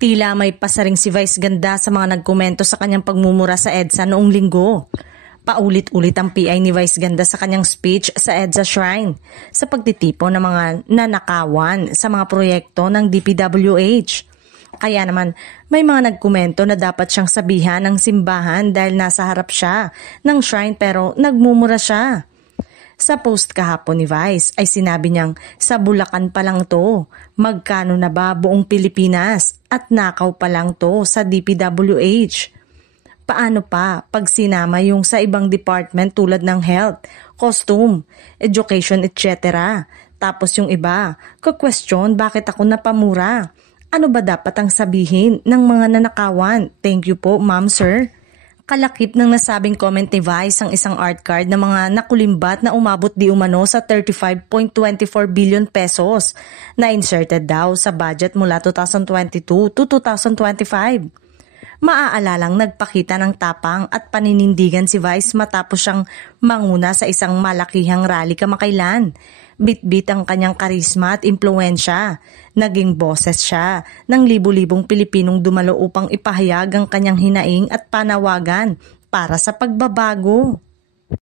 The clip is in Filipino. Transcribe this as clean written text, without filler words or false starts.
Tila may pasaring si Vice Ganda sa mga nagkomento sa kanyang pagmumura sa EDSA noong linggo. Paulit-ulit ang PI ni Vice Ganda sa kanyang speech sa EDSA Shrine sa pagtitipon ng mga nanakawan sa mga proyekto ng DPWH. Kaya naman may mga nagkomento na dapat siyang sabihan ng simbahan dahil nasa harap siya ng shrine pero nagmumura siya. Sa post kahapon ni Vice ay sinabi niyang sa Bulacan pa lang to, magkano na ba buong Pilipinas at nakaw pa lang to sa DPWH. Paano pa pag sinama yung sa ibang department tulad ng health, costume, education etc. Tapos yung iba, ka-question bakit ako napamura? Ano ba dapat ang sabihin ng mga nanakawan? Thank you po ma'am sir. Kalakip ng nasabing comment ni Vice ang isang art card ng mga nakulimbat na umabot di umano sa 35.24 billion pesos na inserted daw sa budget mula 2022 to 2025. Maaalalang nagpakita ng tapang at paninindigan si Vice matapos siyang manguna sa isang malakihang rally kamakailan. Bit-bit ang kanyang karisma at impluensya. Naging boses siya ng libu-libong Pilipinong dumalo upang ipahayag ang kanyang hinaing at panawagan para sa pagbabago.